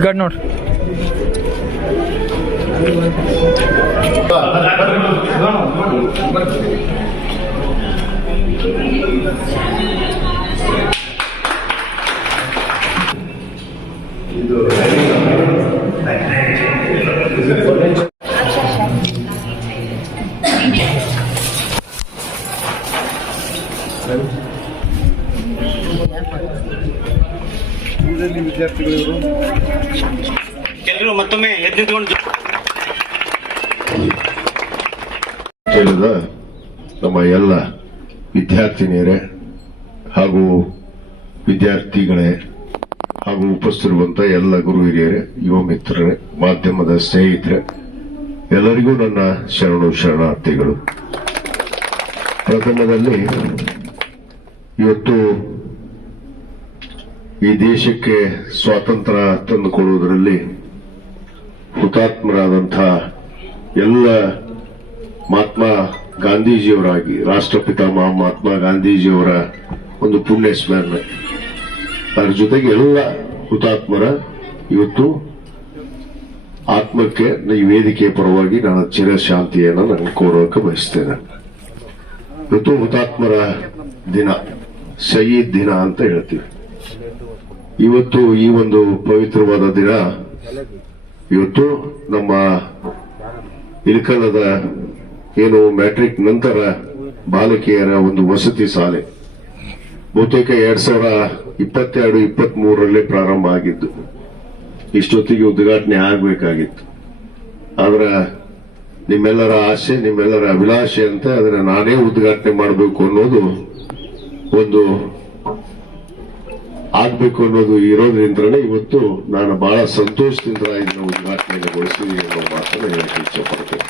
ಈ ಕಡೆ ನೋಡ್ರಿ. ವಿದ್ಯಾರ್ಥಿಗಳು ಎಲ್ಲರೂ ಮತ್ತೊಮ್ಮೆ ಎದ್ದುಕೊಂಡು ನಮ್ಮ ಎಲ್ಲ ವಿದ್ಯಾರ್ಥಿನಿಯರೇ ಹಾಗೂ ವಿದ್ಯಾರ್ಥಿಗಳೇ ಹಾಗೂ ಉಪಸ್ಥಿತಿರುವಂತಹ ಎಲ್ಲ ಗುರು ಹಿರಿಯರೇ, ಯುವ ಮಿತ್ರರೇ, ಮಾಧ್ಯಮದ ಸ್ನೇಹಿತರೆ, ಎಲ್ಲರಿಗೂ ನನ್ನ ಶರಣಾರ್ಥಿಗಳು. ಪ್ರಥಮದಲ್ಲಿ ಇವತ್ತು ಈ ದೇಶಕ್ಕೆ ಸ್ವಾತಂತ್ರ್ಯ ತಂದುಕೊಡುವುದರಲ್ಲಿ ಹುತಾತ್ಮರಾದಂತಹ ಎಲ್ಲ ಮಹಾತ್ಮ ಗಾಂಧೀಜಿಯವರಾಗಿ ರಾಷ್ಟ್ರಪಿತ ಮಹಾತ್ಮ ಗಾಂಧೀಜಿಯವರ ಒಂದು ಪುಣ್ಯ ಸ್ಮರಣೆ, ಅದರ ಜೊತೆಗೆ ಎಲ್ಲ ಹುತಾತ್ಮರ ಇವತ್ತು ಆತ್ಮಕ್ಕೆ ಈ ವೇದಿಕೆಯ ಪರವಾಗಿ ನಾನು ಚಿರಶಾಂತಿಯನ್ನು ನಾನು ಕೋರೋಕೆ ಬಯಸ್ತೇನೆ. ಇವತ್ತು ಹುತಾತ್ಮರ ದಿನ, ಶಹೀದ್ ದಿನ ಅಂತ ಹೇಳ್ತೀವಿ. ಇವತ್ತು ಈ ಒಂದು ಪವಿತ್ರವಾದ ದಿನ ಇವತ್ತು ನಮ್ಮ ಇಳಕಲ್ಲದ ಏನು ಮ್ಯಾಟ್ರಿಕ್ ನಂತರ ಬಾಲಕಿಯರ ಒಂದು ವಸತಿ ಶಾಲೆ ಬಹುತೇಕ 2022-23 ಪ್ರಾರಂಭ ಆಗಿದ್ದು, ಇಷ್ಟೊತ್ತಿಗೆ ಉದ್ಘಾಟನೆ ಆಗಬೇಕಾಗಿತ್ತು. ಆದ್ರೆ ನಿಮ್ಮೆಲ್ಲರ ಆಸೆ, ನಿಮ್ಮೆಲ್ಲರ ಅಭಿಲಾಷೆ ಅಂತ ಅದನ್ನ ನಾನೇ ಉದ್ಘಾಟನೆ ಮಾಡಬೇಕು ಅನ್ನೋದು ಒಂದು ಆಗ್ಬೇಕು ಅನ್ನೋದು ಇರೋದ್ರಿಂದಲೇ ಇವತ್ತು ನಾನು ಬಹಳ ಸಂತೋಷದಿಂದ ಇದನ್ನ ಉದ್ಘಾಟನೆಗೊಳಿಸಿದೀನಿ ಅನ್ನೋ ಮಾತನ್ನು ಹೇಳಕ್ಕೆ ಇಚ್ಛಪಡ್ತೇನೆ.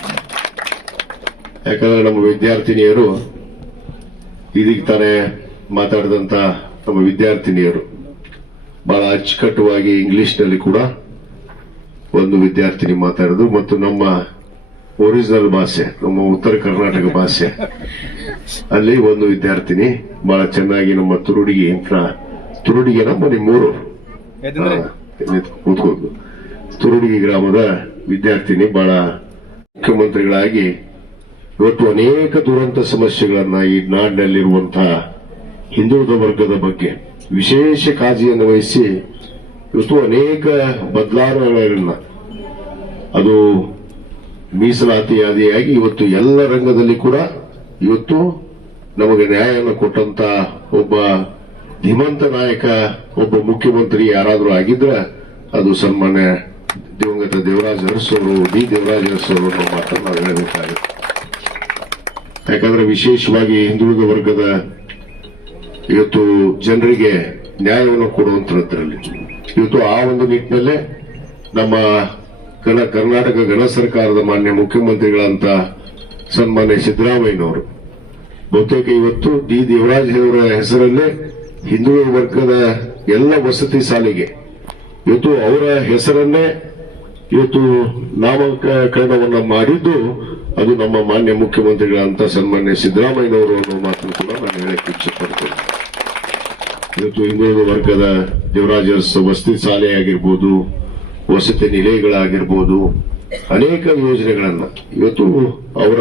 ಯಾಕಂದ್ರೆ ನಮ್ಮ ವಿದ್ಯಾರ್ಥಿನಿಯರು ಇದೀಗ ತಾನೇ ಮಾತಾಡಿದಂತ ನಮ್ಮ ವಿದ್ಯಾರ್ಥಿನಿಯರು ಬಹಳ ಅಚ್ಚುಕಟ್ಟುವಾಗಿ ಇಂಗ್ಲಿಷ್ನಲ್ಲಿ ಕೂಡ ಒಂದು ವಿದ್ಯಾರ್ಥಿನಿ ಮಾತಾಡಿದ್ರು ಮತ್ತು ನಮ್ಮ ಒರಿಜಿನಲ್ ಭಾಷೆ, ನಮ್ಮ ಉತ್ತರ ಕರ್ನಾಟಕ ಭಾಷೆ ಅಲ್ಲಿ ಒಂದು ವಿದ್ಯಾರ್ಥಿನಿ ಬಹಳ ಚೆನ್ನಾಗಿ ನಮ್ಮ ತುರುಡಿಗೆ ನಮ್ಮ ನಿಮ್ಮೂರು ಕೂತ್ಕೊಂಡು ತುರುಡಿಗೆ ಗ್ರಾಮದ ವಿದ್ಯಾರ್ಥಿನಿ ಬಹಳ ಮುಖ್ಯಮಂತ್ರಿಗಳಾಗಿ ಇವತ್ತು ಅನೇಕ ದುರಂತ ಸಮಸ್ಯೆಗಳನ್ನ ಈ ನಾಡಿನಲ್ಲಿರುವಂತಹ ಹಿಂದುಳಿದ ವರ್ಗದ ಬಗ್ಗೆ ವಿಶೇಷ ಕಾಳಜಿಯನ್ನು ವಹಿಸಿ ಇವತ್ತು ಅನೇಕ ಬದಲಾವಣೆಗಳನ್ನ ಅದು ಮೀಸಲಾತಿ ಆದಿಯಾಗಿ ಇವತ್ತು ಎಲ್ಲ ರಂಗದಲ್ಲಿ ಕೂಡ ಇವತ್ತು ನಮಗೆ ನ್ಯಾಯವನ್ನು ಕೊಟ್ಟಂತ ಒಬ್ಬ ಧೀಮಂತ ನಾಯಕ, ಒಬ್ಬ ಮುಖ್ಯಮಂತ್ರಿ ಯಾರಾದರೂ ಆಗಿದ್ರೆ ಅದು ಸನ್ಮಾನ್ಯ ದಿವಂಗತ ದೇವರಾಜ ಅರಸು ಅವರು, ದೇವರಾಜ ಅರಸು ಅವರು ಅನ್ನೋ ಮಾತನ್ನು ನಾವು ಹೇಳಬೇಕಾಗುತ್ತೆ. ಯಾಕಂದ್ರೆ ವಿಶೇಷವಾಗಿ ಹಿಂದುಳಿದ ವರ್ಗದ ಇವತ್ತು ಜನರಿಗೆ ನ್ಯಾಯವನ್ನು ಕೊಡುವಂತದ್ರಲ್ಲಿ ಇವತ್ತು ಆ ಒಂದು ನಿಟ್ಟಿನಲ್ಲೇ ನಮ್ಮ ಕರ್ನಾಟಕ ಗಣ ಸರ್ಕಾರದ ಮಾನ್ಯ ಮುಖ್ಯಮಂತ್ರಿಗಳಂತ ಸನ್ಮಾನ್ಯ ಸಿದ್ದರಾಮಯ್ಯನವರು ಬಹುತೇಕ ಇವತ್ತು ದೇವರಾಜ್ ಅವರ ಹೆಸರಲ್ಲೇ ಹಿಂದುಳಿದ ವರ್ಗದ ಎಲ್ಲ ವಸತಿ ಶಾಲೆಗೆ ಇವತ್ತು ಅವರ ಹೆಸರನ್ನೇ ಇವತ್ತು ನಾಮಕರಣವನ್ನ ಮಾಡಿದ್ದು ಅದು ನಮ್ಮ ಮಾನ್ಯ ಮುಖ್ಯಮಂತ್ರಿಗಳಂತ ಸನ್ಮಾನ್ಯ ಸಿದ್ದರಾಮಯ್ಯನವರು ಅನ್ನೋ ಮಾತನ್ನು ಕೂಡ ನಾನು ಹೇಳಕ್ಕೆ ಇಚ್ಛೆಪಡ್ತೇನೆ. ಇವತ್ತು ಹಿಂದುಳಿದ ವರ್ಗದ ದೇವರಾಜ ವಸತಿ ಶಾಲೆ ಆಗಿರ್ಬೋದು, ವಸತಿ ನಿಲಯಗಳಾಗಿರ್ಬೋದು, ಅನೇಕ ಯೋಜನೆಗಳನ್ನ ಇವತ್ತು ಅವರ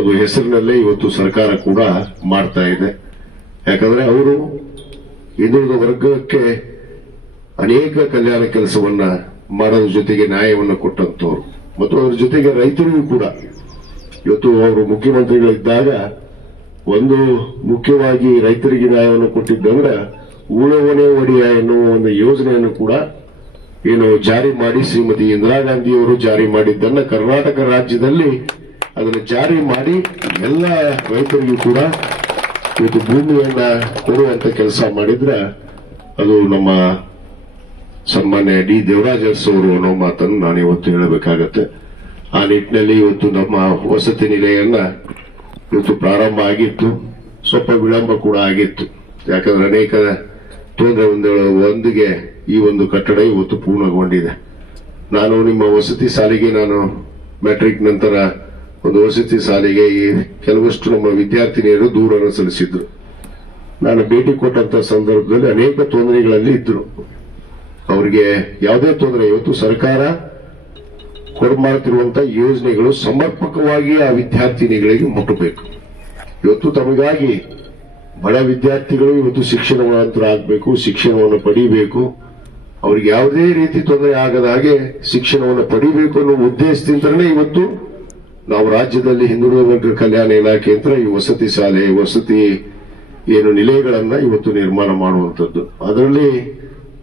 ಒಂದು ಹೆಸರಿನಲ್ಲೇ ಇವತ್ತು ಸರ್ಕಾರ ಕೂಡ ಮಾಡ್ತಾ ಇದೆ. ಯಾಕಂದ್ರೆ ಅವರು ಹಿಂದುಳಿದ ವರ್ಗಕ್ಕೆ ಅನೇಕ ಕಲ್ಯಾಣ ಕೆಲಸವನ್ನ ಮಾಡೋದ್ರ ಜೊತೆಗೆ ನ್ಯಾಯವನ್ನು ಕೊಟ್ಟಂತವ್ರು ಮತ್ತು ಅದರ ಜೊತೆಗೆ ರೈತರಿಗೂ ಕೂಡ ಇವತ್ತು ಅವರು ಮುಖ್ಯಮಂತ್ರಿಗಳಿದ್ದಾಗ ಒಂದು ಮುಖ್ಯವಾಗಿ ರೈತರಿಗೆ ನ್ಯಾಯವನ್ನು ಕೊಟ್ಟಿದ್ದಂದ್ರೆ ಉಳುವನೆ ಒಡೆಯ ಎನ್ನುವ ಒಂದು ಯೋಜನೆಯನ್ನು ಕೂಡ ಏನು ಜಾರಿ ಮಾಡಿ ಶ್ರೀಮತಿ ಇಂದಿರಾ ಗಾಂಧಿಯವರು ಜಾರಿ ಮಾಡಿದ್ದನ್ನ ಕರ್ನಾಟಕ ರಾಜ್ಯದಲ್ಲಿ ಅದನ್ನು ಜಾರಿ ಮಾಡಿ ಎಲ್ಲ ರೈತರಿಗೂ ಕೂಡ ಇವತ್ತು ಭೂಮಿಯನ್ನ ಕೊಡುವಂತ ಕೆಲಸ ಮಾಡಿದ್ರೆ ಅದು ನಮ್ಮ ಸನ್ಮಾನ್ಯ ದೇವರಾಜ ಅರಸು ಅವರು ಅನ್ನೋ ಮಾತನ್ನು ನಾನು ಇವತ್ತು ಹೇಳಬೇಕಾಗತ್ತೆ. ಆ ನಿಟ್ಟಿನಲ್ಲಿ ಇವತ್ತು ನಮ್ಮ ವಸತಿ ನಿಲಯನ್ನ ಇವತ್ತು ಪ್ರಾರಂಭ ಆಗಿತ್ತು, ಸ್ವಲ್ಪ ವಿಳಂಬ ಕೂಡ ಆಗಿತ್ತು. ಯಾಕಂದ್ರೆ ಅನೇಕ ತೊಂದರೆ ಒಂದಿಗೆ ಈ ಒಂದು ಕಟ್ಟಡ ಇವತ್ತು ಪೂರ್ಣಗೊಂಡಿದೆ. ನಾನು ನಿಮ್ಮ ವಸತಿ ಶಾಲೆಗೆ ನಾನು ಮ್ಯಾಟ್ರಿಕ್ ನಂತರ ಒಂದು ವಸತಿ ಶಾಲೆಗೆ ಕೆಲವಷ್ಟು ನಮ್ಮ ವಿದ್ಯಾರ್ಥಿನಿಯರು ದೂರನ್ನು ಸಲ್ಲಿಸಿದ್ರು. ನಾನು ಭೇಟಿ ಕೊಟ್ಟಂತ ಸಂದರ್ಭದಲ್ಲಿ ಅನೇಕ ತೊಂದರೆಗಳಲ್ಲಿ ಇದ್ರು. ಅವರಿಗೆ ಯಾವುದೇ ತೊಂದರೆ ಇವತ್ತು ಸರ್ಕಾರ ಕೊಡ್ಮಾಡ್ತಿರುವಂತಹ ಯೋಜನೆಗಳು ಸಮರ್ಪಕವಾಗಿ ಆ ವಿದ್ಯಾರ್ಥಿನಿಗಳಿಗೆ ಮುಟ್ಟಬೇಕು. ಇವತ್ತು ತಮಗಾಗಿ ಬಡ ವಿದ್ಯಾರ್ಥಿಗಳು ಇವತ್ತು ಶಿಕ್ಷಣವಂತರ ಆಗಬೇಕು, ಶಿಕ್ಷಣವನ್ನು ಪಡಿಬೇಕು, ಅವ್ರಿಗೆ ಯಾವುದೇ ರೀತಿ ತೊಂದರೆ ಆಗದ ಹಾಗೆ ಶಿಕ್ಷಣವನ್ನು ಪಡಿಬೇಕು ಅನ್ನೋ ಉದ್ದೇಶದಿಂದಲೇ ಇವತ್ತು ನಾವು ರಾಜ್ಯದಲ್ಲಿ ಹಿಂದುಳಿದ ವರ್ಗ ಕಲ್ಯಾಣ ಇಲಾಖೆ ಅಂತ ಈ ವಸತಿ ಶಾಲೆ, ವಸತಿ ನಿಲಯಗಳನ್ನ ಇವತ್ತು ನಿರ್ಮಾಣ ಮಾಡುವಂತದ್ದು. ಅದರಲ್ಲಿ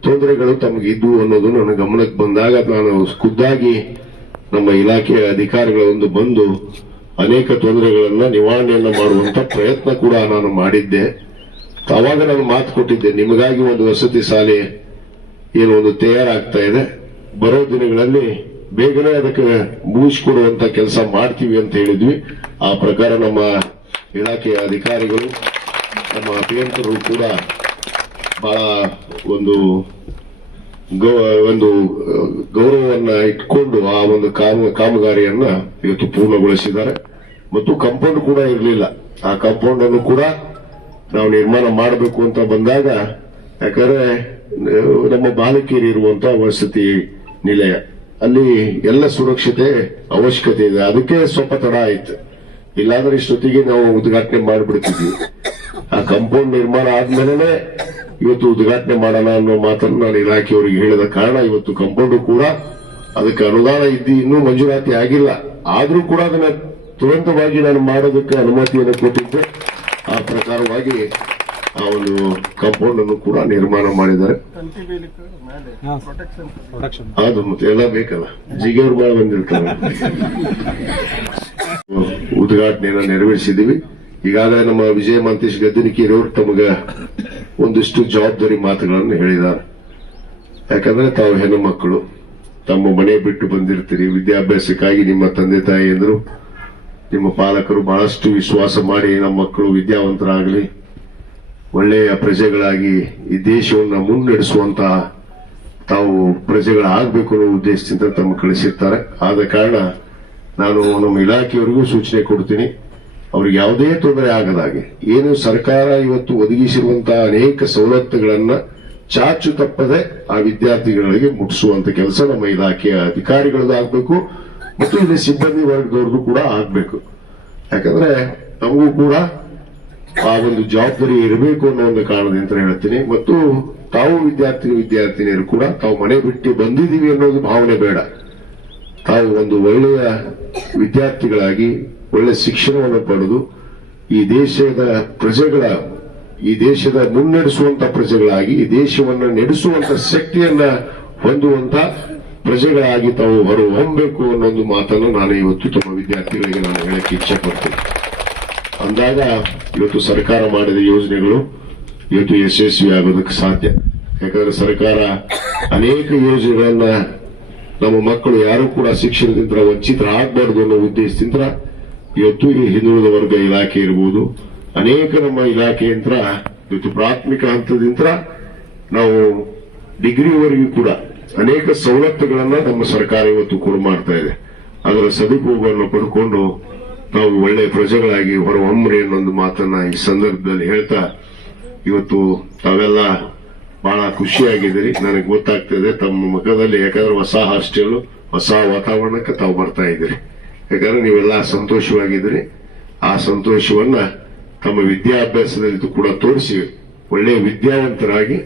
ತೊಂದರೆಗಳು ತಮಗಿದ್ದು ಅನ್ನೋದು ನನ್ನ ಗಮನಕ್ಕೆ ಬಂದಾಗ ನಾನು ಖುದ್ದಾಗಿ ನಮ್ಮ ಇಲಾಖೆಯ ಅಧಿಕಾರಿಗಳೊಂದು ಬಂದು ಅನೇಕ ತೊಂದರೆಗಳನ್ನ ನಿವಾರಣೆಯನ್ನ ಮಾಡುವಂತ ಪ್ರಯತ್ನ ಕೂಡ ನಾನು ಮಾಡಿದ್ದೆ. ಆವಾಗ ನಾನು ಮಾತು ಕೊಟ್ಟಿದ್ದೆ, ನಿಮಗಾಗಿ ಒಂದು ವಸತಿ ಶಾಲೆ ಒಂದು ತಯಾರಾಗ್ತಾ ಇದೆ, ಬರೋ ದಿನಗಳಲ್ಲಿ ಬೇಗನೆ ಅದಕ್ಕೆ ಮುಗಿಸ್ಕೊಡುವಂತ ಕೆಲಸ ಮಾಡ್ತೀವಿ ಅಂತ ಹೇಳಿದ್ವಿ. ಆ ಪ್ರಕಾರ ನಮ್ಮ ಇಲಾಖೆಯ ಅಧಿಕಾರಿಗಳು, ನಮ್ಮ ಅಭಿಯಂತರು ಕೂಡ ಬಹಳ ಒಂದು ಗೌರವವನ್ನ ಇಟ್ಕೊಂಡು ಆ ಒಂದು ಕಾಮಗಾರಿಯನ್ನ ಇವತ್ತು ಪೂರ್ಣಗೊಳಿಸಿದ್ದಾರೆ. ಮತ್ತು ಕಾಂಪೌಂಡ್ ಕೂಡ ಇರಲಿಲ್ಲ, ಆ ಕಾಂಪೌಂಡ್ ಅನ್ನು ಕೂಡ ನಾವು ನಿರ್ಮಾಣ ಮಾಡಬೇಕು ಅಂತ ಬಂದಾಗ, ಯಾಕಂದ್ರೆ ನಮ್ಮ ಬಾಲಕಿಯರು ಇರುವಂತಹ ವಸತಿ ನಿಲಯ ಅಲ್ಲಿ ಎಲ್ಲ ಸುರಕ್ಷತೆ ಅವಶ್ಯಕತೆ ಇದೆ, ಅದಕ್ಕೆ ಸ್ವಲ್ಪ ತಡ ಆಯ್ತು. ಇಲ್ಲಾಂದ್ರೆ ಇಷ್ಟೊತ್ತಿಗೆ ನಾವು ಉದ್ಘಾಟನೆ ಮಾಡಿಬಿಡ್ತಿದ್ವಿ. ಆ ಕಾಂಪೌಂಡ್ ನಿರ್ಮಾಣ ಆದ್ಮೇಲೆ ಇವತ್ತು ಉದ್ಘಾಟನೆ ಮಾಡೋಣ ಅನ್ನೋ ಮಾತನ್ನು ನಾನು ಇಲಾಖೆಯವರಿಗೆ ಹೇಳಿದ ಕಾರಣ ಇವತ್ತು ಕಾಂಪೌಂಡ್ ಕೂಡ ಅದಕ್ಕೆ ಅನುದಾನ ಇನ್ನೂ ಮಂಜೂರಾತಿ ಆಗಿಲ್ಲ. ಆದ್ರೂ ಕೂಡ ಅದನ್ನ ತುರಂತವಾಗಿ ನಾನು ಮಾಡೋದಕ್ಕೆ ಅನುಮತಿಯನ್ನು ಕೊಟ್ಟಿದ್ದೆ. ಆ ಪ್ರಕಾರವಾಗಿ ಆ ಒಂದು ಕಾಂಪೌಂಡ್ ಅನ್ನು ಕೂಡ ನಿರ್ಮಾಣ ಮಾಡಿದ್ದಾರೆ. ಅದು ಮತ್ತೆ ಎಲ್ಲ ಬೇಕಲ್ಲ, ಜಿಗೆಯವ್ರ ಮೇಲೆ ಬಂದಿರ್ತಾರೆ. ಉದ್ಘಾಟನೆಯನ್ನು ನೆರವೇರಿಸಿದ್ದೀವಿ. ಈಗಾಗಲೇ ನಮ್ಮ ವಿಜಯ ಮಾಂತೇಶ್ ಗದ್ದನಿಕೇರಿಯವರು ತಮಗ ಒಂದಿಷ್ಟು ಜವಾಬ್ದಾರಿ ಮಾತುಗಳನ್ನು ಹೇಳಿದ್ದಾರೆ. ಯಾಕಂದ್ರೆ ತಾವು ಹೆಣ್ಣು ಮಕ್ಕಳು, ತಮ್ಮ ಮನೆ ಬಿಟ್ಟು ಬಂದಿರ್ತೀರಿ, ವಿದ್ಯಾಭ್ಯಾಸಕ್ಕಾಗಿ ನಿಮ್ಮ ತಂದೆ ತಾಯಿಯಂದ್ರು ನಿಮ್ಮ ಪಾಲಕರು ಬಹಳಷ್ಟು ವಿಶ್ವಾಸ ಮಾಡಿ ನಮ್ಮ ಮಕ್ಕಳು ವಿದ್ಯಾವಂತರಾಗಲಿ, ಒಳ್ಳೆಯ ಪ್ರಜೆಗಳಾಗಿ ಈ ದೇಶವನ್ನು ಮುನ್ನಡೆಸುವಂತಹ ತಾವು ಪ್ರಜೆಗಳಾಗಬೇಕು ಅನ್ನೋ ಉದ್ದೇಶದಿಂದ ತಮ್ಮ ಕಳಿಸಿರ್ತಾರೆ. ಆದ ಕಾರಣ ನಾನು ನಮ್ಮ ಇಲಾಖೆಯವರಿಗೂ ಸೂಚನೆ ಕೊಡ್ತೀನಿ, ಅವ್ರಿಗೆ ಯಾವುದೇ ತೊಂದರೆ ಆಗದಾಗೆ ಏನು ಸರ್ಕಾರ ಇವತ್ತು ಒದಗಿಸಿರುವಂತಹ ಅನೇಕ ಸವಲತ್ತುಗಳನ್ನ ಚಾಚು ತಪ್ಪದೆ ಆ ವಿದ್ಯಾರ್ಥಿಗಳಿಗೆ ಮುಟ್ಟಿಸುವಂತ ಕೆಲಸ ನಮ್ಮ ಇಲಾಖೆಯ ಅಧಿಕಾರಿಗಳದ್ದು ಆಗಬೇಕು ಮತ್ತು ಇಲ್ಲಿ ಸಿಬ್ಬಂದಿ ವರ್ಗದವ್ರದ್ದು ಕೂಡ ಆಗಬೇಕು. ಯಾಕಂದ್ರೆ ನಮಗೂ ಕೂಡ ಆ ಒಂದು ಜವಾಬ್ದಾರಿ ಇರಬೇಕು ಅನ್ನೋ ಒಂದು ಕಾರಣದಿಂದ ಹೇಳ್ತೀನಿ. ಮತ್ತು ತಾವು ವಿದ್ಯಾರ್ಥಿನಿಯರು ಕೂಡ ತಾವು ಮನೆ ಬಿಟ್ಟು ಬಂದಿದ್ದೀವಿ ಅನ್ನೋದು ಭಾವನೆ ಬೇಡ. ತಾವು ಒಂದು ಒಳ್ಳೆಯ ವಿದ್ಯಾರ್ಥಿಗಳಾಗಿ ಒಳ್ಳೆ ಶಿಕ್ಷಣವನ್ನು ಪಡೆದು ಈ ದೇಶದ ಈ ದೇಶದ ಮುನ್ನಡೆಸುವಂತ ಪ್ರಜೆಗಳಾಗಿ ಈ ದೇಶವನ್ನು ನಡೆಸುವಂತ ಶಕ್ತಿಯನ್ನ ಹೊಂದುವಂತ ಪ್ರಜೆಗಳಾಗಿ ತಾವು ಹೊರಹೊಮ್ಮಬೇಕು ಅನ್ನೊಂದು ಮಾತನ್ನು ನಾನು ಇವತ್ತು ತಮ್ಮ ವಿದ್ಯಾರ್ಥಿಗಳಿಗೆ ನಾನು ಹೇಳಕ್ಕೆ ಇಚ್ಛೆ ಪಡ್ತೀನಿ. ಅಂದಾಗ ಇವತ್ತು ಸರ್ಕಾರ ಮಾಡಿದ ಯೋಜನೆಗಳು ಇವತ್ತು ಯಶಸ್ವಿ ಆಗೋದಕ್ಕೆ ಸಾಧ್ಯ. ಯಾಕಂದ್ರೆ ಸರ್ಕಾರ ಅನೇಕ ಯೋಜನೆಗಳನ್ನ ನಮ್ಮ ಮಕ್ಕಳು ಯಾರು ಕೂಡ ಶಿಕ್ಷಣದಿಂದ ವಂಚಿತರಾಗಬಾರದು ಅನ್ನೋ ಉದ್ದೇಶದಿಂದ ಇವತ್ತು ಈ ಹಿಂದುಳಿದ ವರ್ಗ ಇಲಾಖೆ ಇರಬಹುದು, ಅನೇಕ ನಮ್ಮ ಇಲಾಖೆಯಂತ್ರ ಇವತ್ತು ಪ್ರಾಥಮಿಕ ಹಂತದಿಂದ ನಾವು ಡಿಗ್ರಿವರೆಗೂ ಕೂಡ ಅನೇಕ ಸವಲತ್ತುಗಳನ್ನ ನಮ್ಮ ಸರ್ಕಾರ ಇವತ್ತು ಕೊಡು ಮಾಡ್ತಾ ಇದೆ. ಅದರ ಸದುಪಯೋಗವನ್ನು ಪಡ್ಕೊಂಡು ನಾವು ಒಳ್ಳೆಯ ಪ್ರಜೆಗಳಾಗಿ ಹೊರಹೊಮ್ಮರಿ ಅನ್ನೊಂದು ಮಾತನ್ನ ಈ ಸಂದರ್ಭದಲ್ಲಿ ಹೇಳ್ತಾ, ಇವತ್ತು ತಾವೆಲ್ಲ ಬಹಳ ಖುಷಿಯಾಗಿದ್ದೀರಿ. ನನಗೆ ಗೊತ್ತಾಗ್ತದೆ ತಮ್ಮ ಮುಖದಲ್ಲಿ, ಯಾಕಂದ್ರೆ ಹೊಸ ಹಾಸ್ಟೆಲ್ ಹೊಸ ವಾತಾವರಣಕ್ಕೆ ತಾವು ಬರ್ತಾ ಇದ್ದೀರಿ. ಯಾಕಂದ್ರೆ ನೀವೆಲ್ಲ ಸಂತೋಷವಾಗಿದ್ದೀರಿ. ಆ ಸಂತೋಷವನ್ನ ತಮ್ಮ ವಿದ್ಯಾಭ್ಯಾಸದಲ್ಲಿ ಕೂಡ ತೋರಿಸಿ ಒಳ್ಳೆಯ ವಿದ್ಯಾವಂತರಾಗಿ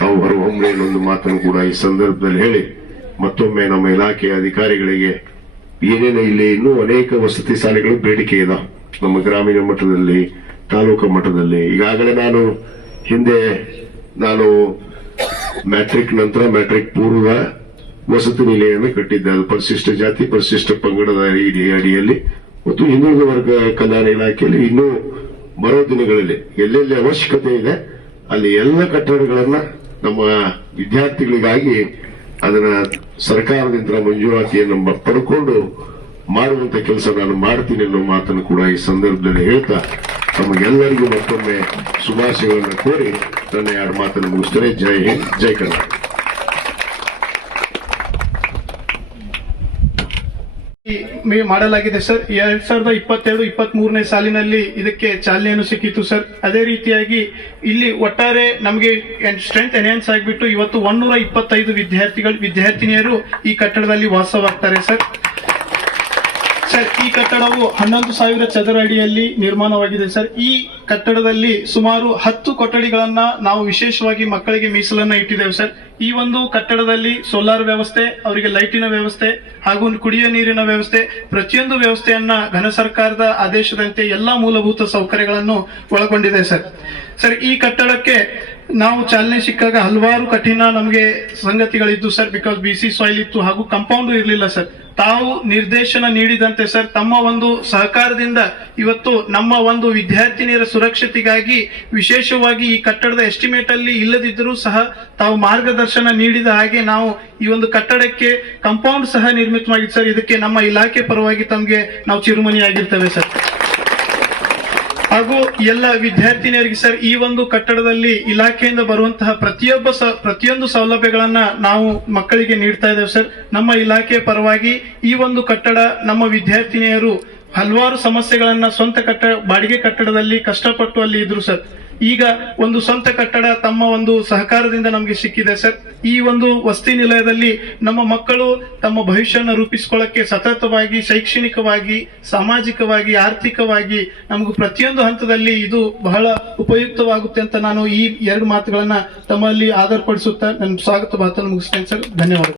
ತಾವು ಹೊರಹೊಮ್ಮರಿ ಅನ್ನೊಂದು ಮಾತನ್ನು ಕೂಡ ಈ ಸಂದರ್ಭದಲ್ಲಿ ಹೇಳಿ, ಮತ್ತೊಮ್ಮೆ ನಮ್ಮ ಇಲಾಖೆಯ ಅಧಿಕಾರಿಗಳಿಗೆ ಏನೇನು ಇಲ್ಲಿ ಇನ್ನೂ ಅನೇಕ ವಸತಿ ಶಾಲೆಗಳು ಬೇಡಿಕೆ ಇದೆ ನಮ್ಮ ಗ್ರಾಮೀಣ ಮಟ್ಟದಲ್ಲಿ, ತಾಲೂಕು ಮಟ್ಟದಲ್ಲಿ. ಈಗಾಗಲೇ ಹಿಂದೆ ನಾನು ಮ್ಯಾಟ್ರಿಕ್ ನಂತರ ಮ್ಯಾಟ್ರಿಕ್ ಪೂರ್ವ ವಸತಿ ನಿಲಯವನ್ನು ಕಟ್ಟಿದ್ದೆ. ಅದು ಪರಿಶಿಷ್ಟ ಜಾತಿ ಪರಿಶಿಷ್ಟ ಪಂಗಡದ ಅಡಿಯಲ್ಲಿ ಮತ್ತು ಹಿಂದುಳಿದ ವರ್ಗ ಕಲ್ಯಾಣ ಇಲಾಖೆಯಲ್ಲಿ ಇನ್ನೂ ಬರೋ ದಿನಗಳಲ್ಲಿ ಎಲ್ಲೆಲ್ಲಿ ಅವಶ್ಯಕತೆ ಇದೆ ಅಲ್ಲಿ ಎಲ್ಲ ಕಟ್ಟಡಗಳನ್ನ ನಮ್ಮ ವಿದ್ಯಾರ್ಥಿಗಳಿಗಾಗಿ ಅದನ್ನ ಸರ್ಕಾರದಿಂದ ಮಂಜೂರಾತಿಯನ್ನು ಪಡ್ಕೊಂಡು ಮಾಡುವಂತ ಕೆಲಸ ನಾನು ಮಾಡ್ತೀನಿ ಅನ್ನೋ ಮಾತನ್ನು ಕೂಡ ಈ ಸಂದರ್ಭದಲ್ಲಿ ಹೇಳ್ತಾ ತಮಗೆಲ್ಲರಿಗೂ ಮತ್ತೊಮ್ಮೆ ಶುಭಾಶಯಗಳನ್ನು ಕೋರಿ ನನ್ನ 2 ಮಾತನ್ನು ಮುಗಿಸ್ತೇನೆ. ಜೈ ಹಿಂದ್, ಜೈ ಕರ್ನಾಟಕ. ಮಾಡಲಾಗಿದೆ ಸರ್. 2022-23ನೇ ಸಾಲಿನಲ್ಲಿ ಇದಕ್ಕೆ ಚಾಲನೆಯನ್ನು ಸಿಕ್ಕಿತ್ತು ಸರ್. ಅದೇ ರೀತಿಯಾಗಿ ಇಲ್ಲಿ ಒಟ್ಟಾರೆ ನಮಗೆ ಸ್ಟ್ರೆಂತ್ ಎನ್ಹಾನ್ಸ್ ಆಗಿಬಿಟ್ಟು ಇವತ್ತು 125 ವಿದ್ಯಾರ್ಥಿನಿಯರು ಈ ಕಟ್ಟಡದಲ್ಲಿ ವಾಸವಾಗ್ತಾರೆ ಸರ್. ಸರ್, ಈ ಕಟ್ಟಡವು 11,000 ಚದರ ಅಡಿಯಲ್ಲಿ ನಿರ್ಮಾಣವಾಗಿದೆ ಸರ್. ಈ ಕಟ್ಟಡದಲ್ಲಿ ಸುಮಾರು 10 ಕೊಠಡಿಗಳನ್ನ ನಾವು ವಿಶೇಷವಾಗಿ ಮಕ್ಕಳಿಗೆ ಮೀಸಲನ್ನ ಇಟ್ಟಿದ್ದೇವೆ ಸರ್. ಈ ಒಂದು ಕಟ್ಟಡದಲ್ಲಿ ಸೋಲಾರ್ ವ್ಯವಸ್ಥೆ, ಅವರಿಗೆ ಲೈಟಿನ ವ್ಯವಸ್ಥೆ ಹಾಗೂ ಕುಡಿಯುವ ನೀರಿನ ವ್ಯವಸ್ಥೆ, ಪ್ರತಿಯೊಂದು ವ್ಯವಸ್ಥೆಯನ್ನ ಘನ ಸರ್ಕಾರದ ಆದೇಶದಂತೆ ಎಲ್ಲಾ ಮೂಲಭೂತ ಸೌಕರ್ಯಗಳನ್ನು ಒಳಗೊಂಡಿದೆ ಸರ್. ಸರ್, ಈ ಕಟ್ಟಡಕ್ಕೆ ನಾವು ಚಾಲನೆ ಸಿಕ್ಕಾಗ ಹಲವಾರು ಕಠಿಣ ನಮಗೆ ಸಂಗತಿಗಳಿದ್ದು ಸರ್. ಬಿಕಾಸ್ ಬಿಸಿ ಸಾಯಿಲ್ ಇತ್ತು ಹಾಗೂ ಕಾಂಪೌಂಡ್ ಇರಲಿಲ್ಲ ಸರ್. ತಾವು ನಿರ್ದೇಶನ ನೀಡಿದಂತೆ ಸರ್, ತಮ್ಮ ಒಂದು ಸಹಕಾರದಿಂದ ಇವತ್ತು ನಮ್ಮ ಒಂದು ವಿದ್ಯಾರ್ಥಿನಿಯರ ಸುರಕ್ಷತೆಗಾಗಿ ವಿಶೇಷವಾಗಿ ಈ ಕಟ್ಟಡದ ಎಸ್ಟಿಮೇಟ್ ಅಲ್ಲಿ ಇಲ್ಲದಿದ್ದರೂ ಸಹ ತಾವು ಮಾರ್ಗದರ್ಶನ ನೀಡಿದ ಹಾಗೆ ನಾವು ಈ ಒಂದು ಕಟ್ಟಡಕ್ಕೆ ಕಾಂಪೌಂಡ್ ಸಹ ನಿರ್ಮಿತವಾಗಿದೆ ಸರ್. ಇದಕ್ಕೆ ನಮ್ಮ ಇಲಾಖೆ ಪರವಾಗಿ ತಮಗೆ ನಾವು ಚಿರುಮಣಿಯಾಗಿರ್ತೇವೆ ಸರ್. ಹಾಗೂ ಎಲ್ಲ ವಿದ್ಯಾರ್ಥಿನಿಯರಿಗೆ ಸರ್, ಈ ಒಂದು ಕಟ್ಟಡದಲ್ಲಿ ಇಲಾಖೆಯಿಂದ ಬರುವಂತಹ ಪ್ರತಿಯೊಂದು ಸೌಲಭ್ಯಗಳನ್ನ ನಾವು ಮಕ್ಕಳಿಗೆ ನೀಡ್ತಾ ಇದ್ದೇವೆ ಸರ್. ನಮ್ಮ ಇಲಾಖೆ ಪರವಾಗಿ ಈ ಒಂದು ಕಟ್ಟಡ ನಮ್ಮ ವಿದ್ಯಾರ್ಥಿನಿಯರು ಹಲವಾರು ಸಮಸ್ಯೆಗಳನ್ನ ಬಾಡಿಗೆ ಕಟ್ಟಡದಲ್ಲಿ ಕಷ್ಟಪಟ್ಟು ಅಲ್ಲಿ ಇದ್ರು ಸರ್. ಈಗ ಒಂದು ಸ್ವಂತ ಕಟ್ಟಡ ತಮ್ಮ ಒಂದು ಸಹಕಾರದಿಂದ ನಮಗೆ ಸಿಕ್ಕಿದೆ ಸರ್. ಈ ಒಂದು ವಸತಿ ನಿಲಯದಲ್ಲಿ ನಮ್ಮ ಮಕ್ಕಳು ತಮ್ಮ ಭವಿಷ್ಯನ ರೂಪಿಸಿಕೊಳ್ಳಕ್ಕೆ ಸತತವಾಗಿ ಶೈಕ್ಷಣಿಕವಾಗಿ, ಸಾಮಾಜಿಕವಾಗಿ, ಆರ್ಥಿಕವಾಗಿ ನಮಗೂ ಪ್ರತಿಯೊಂದು ಹಂತದಲ್ಲಿ ಇದು ಬಹಳ ಉಪಯುಕ್ತವಾಗುತ್ತೆ ಅಂತ ನಾನು ಈ 2 ಮಾತುಗಳನ್ನ ತಮ್ಮಲ್ಲಿ ಆಧಾರಪಡಿಸುತ್ತಾ ನನ್ನ ಸ್ವಾಗತ ಮಾತನ್ನು ಮುಗಿಸ್ತೇನೆ ಸರ್. ಧನ್ಯವಾದ.